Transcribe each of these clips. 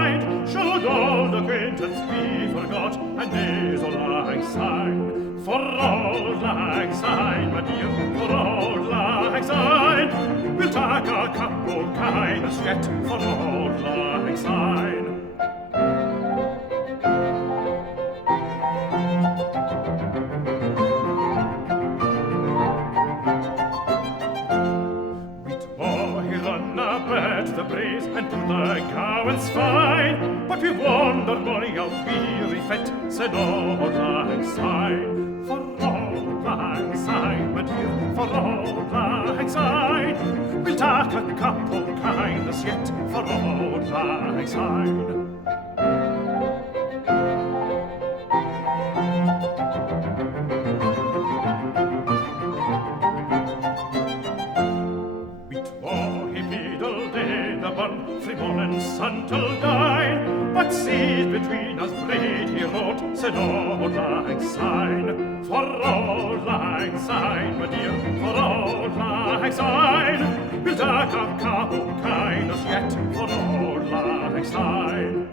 mind, should old acquaintance be forgot, and is auld lang syne. For auld lang syne, my dear, for auld lang syne, we'll tak a cup o' kindness yet, for auld lang syne. The braes and to the gowans fine, but we wandered mony a weary fet, said auld lang syne. For auld lang syne, my dear, for auld lang syne, we'll tak a cup o' kindness yet, for auld lang syne. Frae morn and sun till dine, but seas between us braid he wrote, said auld lang syne. For auld lang syne, my dear, for auld lang syne, we'll tak a cup o' kindness yet, for auld lang syne.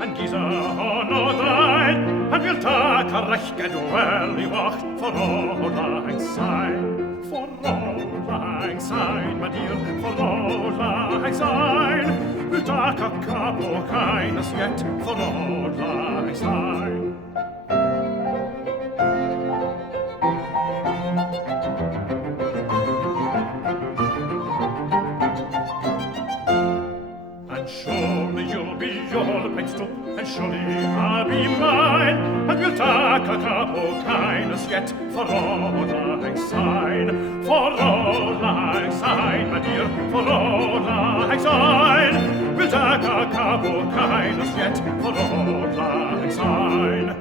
And gies on o' thine, and we'll tak a recht and welly wacht for auld lang syne. For auld lang syne, my dear, for auld lang syne, we'll tak a cup o' kindness yet, for auld lang syne. And surely you'll be your next up, and surely I'll be mine, and we'll tak a cup o' kindness yet, for auld lang syne. For auld lang syne, my dear, for auld lang syne, we'll tak a cup o' kindness yet, for auld lang syne.